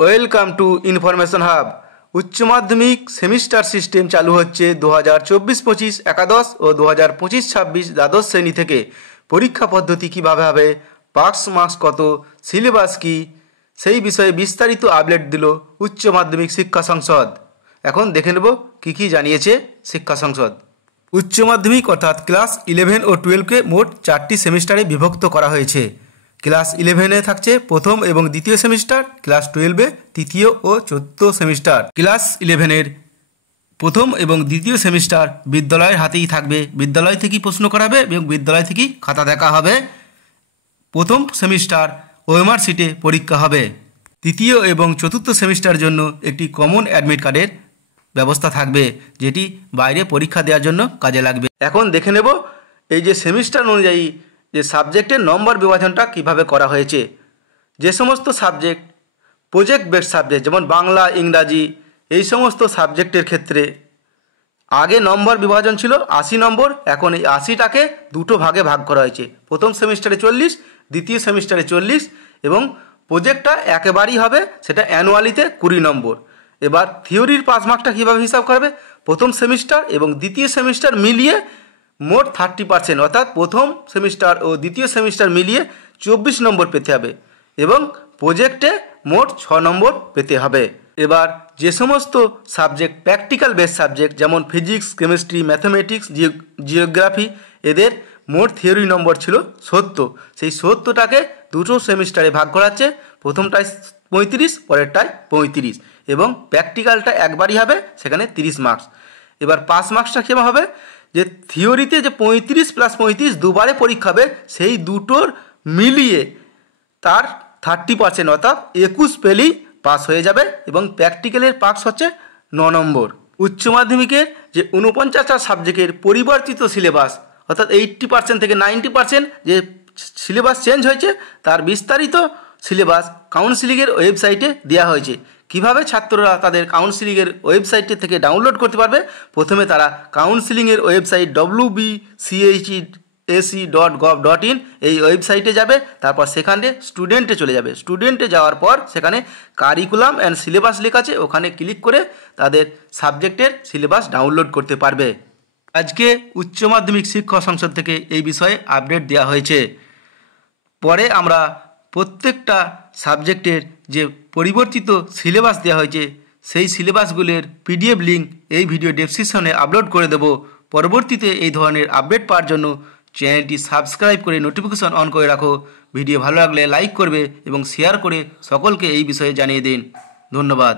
Welcome to information hub. উচ্চ মাধ্যমিক semester system চালু হচ্ছে 2024-25 একাদশ ও 2025-26 দ্বাদশ শ্রেণী থেকে। পরীক্ষা পদ্ধতি কীভাবে হবে, পাস মার্কস কত, সিলেবাস কী, সেই বিষয়ে বিস্তারিত আপডেট দিল উচ্চ মাধ্যমিক শিক্ষা সংসদ। এখন দেখে নেব কী কী জানিয়েছে শিক্ষা সংসদ। উচ্চ মাধ্যমিক অর্থাৎ ক্লাস 11 ও 12কে মোট 4টি সেমিস্টারে বিভক্ত করা হয়েছে। ক্লাস 11-এ থাকছে প্রথম এবং দ্বিতীয় সেমিস্টার, ক্লাস 12-এ তৃতীয় ও চতুর্থ সেমিস্টার। ক্লাস 11-এর প্রথম এবং দ্বিতীয় সেমিস্টার বিদ্যালয়ের হাতেই থাকবে, বিদ্যালয় থেকেই প্রশ্ন করাবে এবং বিদ্যালয় থেকেই খাতা দেখা হবে। প্রথম সেমিস্টার ওএমআর সিটে পরীক্ষা হবে। তৃতীয় এবং চতুর্থ সেমিস্টারের জন্য একটি কমন অ্যাডমিট কার্ডের ব্যবস্থা থাকবে, যেটি বাইরে পরীক্ষা দেওয়ার জন্য কাজে লাগবে। এখন দেখে নেব এই যে সেমিস্টার অনুযায়ী যে সাবজেক্টের নম্বর বিভাজনটা কিভাবে করা হয়েছে। যে সমস্ত সাবজেক্ট প্রজেক্ট বেসড সাবজেক্ট, যেমন বাংলা, ইংরাজি, এই সমস্ত সাবজেক্টের ক্ষেত্রে আগে নম্বর বিভাজন ছিল 80 নম্বর, এখন এই 80টাকে দুটো ভাগে ভাগ করা হয়েছে। প্রথম সেমিস্টারে 40, দ্বিতীয় সেমিস্টারে 40, এবং প্রজেক্টটা একেবারেই হবে সেটা অ্যানুয়ালিতে 20 নম্বর। এবার থিওরির পাস মার্কটা কীভাবে হিসাব করবে, প্রথম সেমিস্টার এবং দ্বিতীয় সেমিস্টার মিলিয়ে মোট 30%, অর্থাৎ প্রথম সেমিস্টার ও দ্বিতীয় সেমিস্টার মিলিয়ে 24 নম্বর পেতে হবে এবং প্রজেক্টে মোট 6 নম্বর পেতে হবে। এবার যে সমস্ত সাবজেক্ট প্র্যাকটিক্যাল বেস সাবজেক্ট, যেমন ফিজিক্স, কেমিস্ট্রি, ম্যাথামেটিক্স, জিওগ্রাফি, এদের মোট থিওরি নম্বর ছিল 70। সেই 70টাকে দুটো সেমিস্টারে ভাগ করাচ্ছে, প্রথমটায় 35, পরেরটায় 35, এবং প্র্যাকটিক্যালটা একবারই হবে, সেখানে 30 মার্কস। এবার পাস মার্কসটা কেমন হবে, যে থিওরিতে যে 35 + 35 দুবারে পরীক্ষা হবে, সেই দুটোর মিলিয়ে তার 30%, অর্থাৎ 21 পেলেই পাস হয়ে যাবে, এবং প্র্যাকটিক্যালের পাস হচ্ছে 9 নম্বর। উচ্চ মাধ্যমিকের যে 49টা সাবজেক্টের পরিবর্তিত সিলেবাস, অর্থাৎ 80% থেকে 90% যে সিলেবাস চেঞ্জ হয়েছে, তার বিস্তারিত সিলেবাস কাউন্সিলিংয়ের ওয়েবসাইটে দেওয়া হয়েছে। কিভাবে ছাত্ররা তাদের কাউন্সিলিংয়ের ওয়েবসাইটে থেকে ডাউনলোড করতে পারবে, প্রথমে তারা কাউন্সিলিংয়ের ওয়েবসাইট wbchese.gov.in এই ওয়েবসাইটে যাবে, তারপর সেখানে স্টুডেন্টে চলে যাবে। স্টুডেন্টে যাওয়ার পর সেখানে কারিকুলাম অ্যান্ড সিলেবাস লেখা আছে, ওখানে ক্লিক করে তাদের সাবজেক্টের সিলেবাস ডাউনলোড করতে পারবে। আজকে উচ্চ মাধ্যমিক শিক্ষা সংসদ থেকে এই বিষয়ে আপডেট দেওয়া হয়েছে। পরে আমরা প্রত্যেকটা সাবজেক্টের যে পরিবর্তিত সিলেবাস দেওয়া হয়েছে, সেই সিলেবাসগুলির PDF লিঙ্ক এই ভিডিও ডেসক্রিপশনে আপলোড করে দেব। পরবর্তীতে এই ধরনের আপডেট পাওয়ার জন্য চ্যানেলটি সাবস্ক্রাইব করে নোটিফিকেশন অন করে রাখো। ভিডিও ভালো লাগলে লাইক করবে এবং শেয়ার করে সকলকে এই বিষয়ে জানিয়ে দিন। ধন্যবাদ।